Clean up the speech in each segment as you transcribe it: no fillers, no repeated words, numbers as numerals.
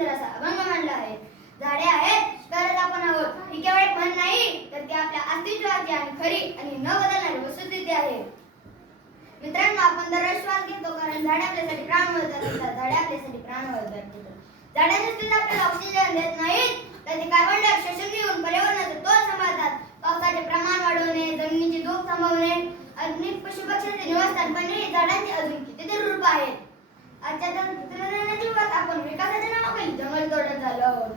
सुंदर असा अभंग मांडला आहे. झाडे आहेत तरच आपण आहोत ही केवळ एक म्हण नाही, तर ती आपल्या अस्तित्वाची आणि खरी आणि न बदलणारी वस्तुस्थिती आहे. मित्रांनो, आपण दररोज श्वास घेतो कारण झाडे आपल्यासाठी प्राणवायू देतात. झाडे आपल्यासाठी प्राणवायू देतात. झाडे नुसतीच आपल्याला ऑक्सिजन देत नाहीत, तर ते कार्बन डायऑक्साईड शोषून घेऊन पर्यावरणाचा तोल सांभाळतात. पावसाचे प्रमाण वाढवणे, जमिनीची धूप थांबवणे, अनेक पशुपक्ष्यांचे निवासस्थान बनणे ही झाडांची अजून कितीतरी रूप आहेत. आजच्या तंत्रज्ञानाच्या युगात आपण विकासाच्या नावाखाली जंगल तोडत झालो आहोत.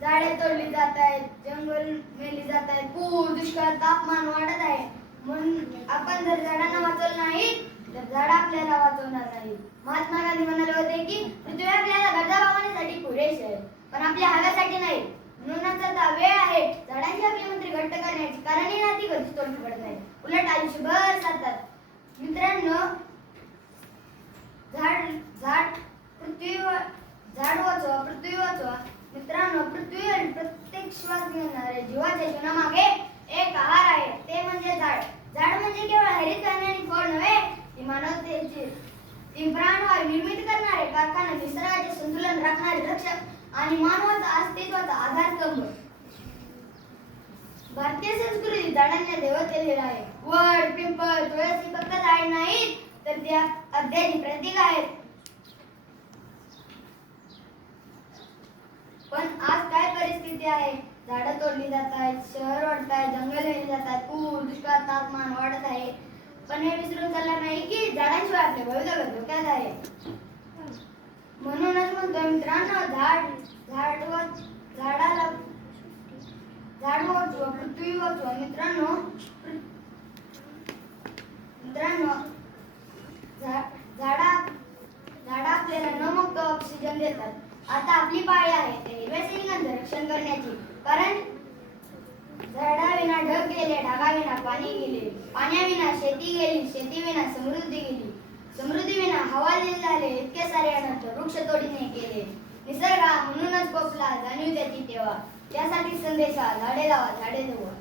झाडे तोडली जात आहेत, जंगल मेली जात आहेत, पूर, दुष्काळ, तापमान वाढत आहे. म्हणून आपण जर झाडांना वाचवलं नाही तर झाड आपल्याला वाचवणार नाही. महात्मा गांधी म्हणाले होते की पृथ्वी आपल्याला गरजा भागवण्यासाठी पुरेशी आहे, पण आपल्या हव्यासाठी नाही. म्हणूनच आता वेळ आहे झाडांची आपली मंत्री घट्ट करण्याची, कारण ही नाती कधीच तोडली पडत नाही, उलट आयुष्यभर साधतात. मित्रांनो, झाड वाचवा, पृथ्वी वाचवा. मित्रांनो, पृथ्वीवर प्रत्येक श्वास घेणाऱ्या जीवाच्या जीवनामागे एक आहार आहे, ते म्हणजे झाड. झाड म्हणजे केवळ हरित धान्य आणि फळ नव्हे, ती मानवतेची प्राणवायू निर्मिती करणारे कारखाने, निसर्गाचे संतुलन राखणारे रक्षक आणि मानवाचा अस्तित्वाचा आधारस्तंभ. भारतीय संस्कृतीत झाडांना दैवत केलेले आहे. वड, पिंपळ, तुळस फक्त झाड नाहीत, तर ते अध्याची प्रतीक आहेत. पण आज काय परिस्थिती आहे? झाडं तोडली जात आहेत, शहर वाढत आहे, जंगल वेली जात आहेत, पूर, दुष्काळ, तापमान वाढत आहे. पण हे विसरून चालणार नाही की झाडांशिवाय आपले भवितव्य धोक्यात आहे. म्हणूनच म्हणतो मित्रांनो, झाड वाचवा, पृथ्वी वाचवा. मित्रांनो, झाडा आपल्याला न मुक्त ऑक्सिजन देतात. आता आपली पाळी आहे ते हिरव्या सिंगांचं रक्षण करण्याची, कारण झाडाविना ढग गेले, ढगाविना पाणी गेले, पाण्याविना शेती गेली, शेतीविना समृद्धी गेली, समृद्धीविना हवा झाले. इतके सारे अनर्थ वृक्षतोडीने केले. निसर्गा म्हणूनच कोपला, जाणीव त्याची तेव्हा. त्यासाठी संदेशा, झाडे लावा, झाडे जगवा.